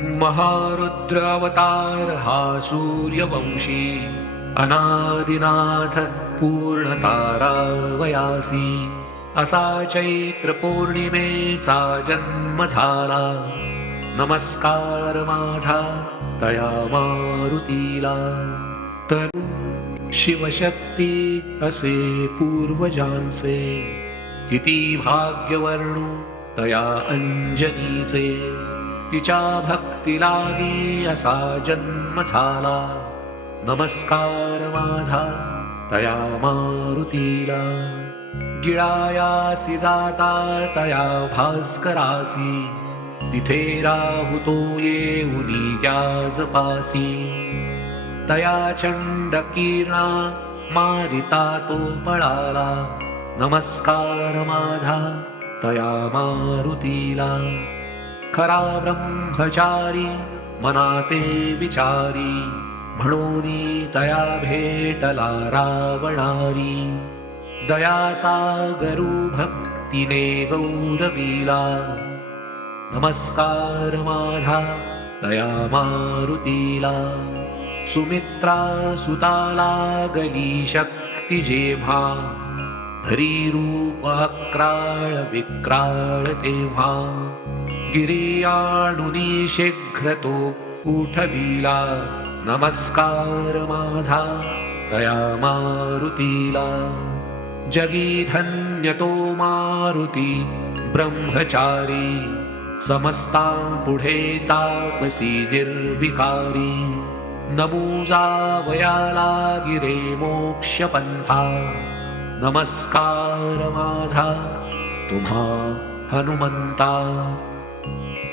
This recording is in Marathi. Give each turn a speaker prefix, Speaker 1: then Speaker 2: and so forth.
Speaker 1: महारुद्रावतार हा सूर्यवंशी अनादिनाथ पूर्णतारावयासी असा चैत्र पौर्णिमेचा जन्म झाला। नमस्कार माझा तया मारुतीला। तर शिवशक्ती असे पूर्वजांचे किती भाग्यवर्णू तया अंजनीचे। तिच्या भक्तीला असा जन्म झाला नमस्कार माझा तया मारुतीला। गिळायासी जाता तया भास्करासी। तिथे राहुतो येऊनी त्या जपासी तया चंडकीर्णा मारिता तो पळाला। नमस्कार माझा तया मारुतीला। खरा ब्रह्मचारी मनाते विचारी म्हणून तया भेटला रावणारी. दयासागरू भक्तीने गौरवीला. नमस्कार माझा तया मारुतीला. सुमित्रा सुताला गली शक्ती जेव्हा धरी रूप अक्राळ विक्राळ तेव्हा. गिरियाणुनी शीघ्र तो उठविला नमस्कार माझा तया मारुतीला। जगी धन्यतो मारुती ब्रह्मचारी। समस्ता पुढे तापसी निर्विकारी। नमूजा वयाला गिरे मोक्षपंथा नमस्कार माझा तुम्हा हनुमंता। Yeah.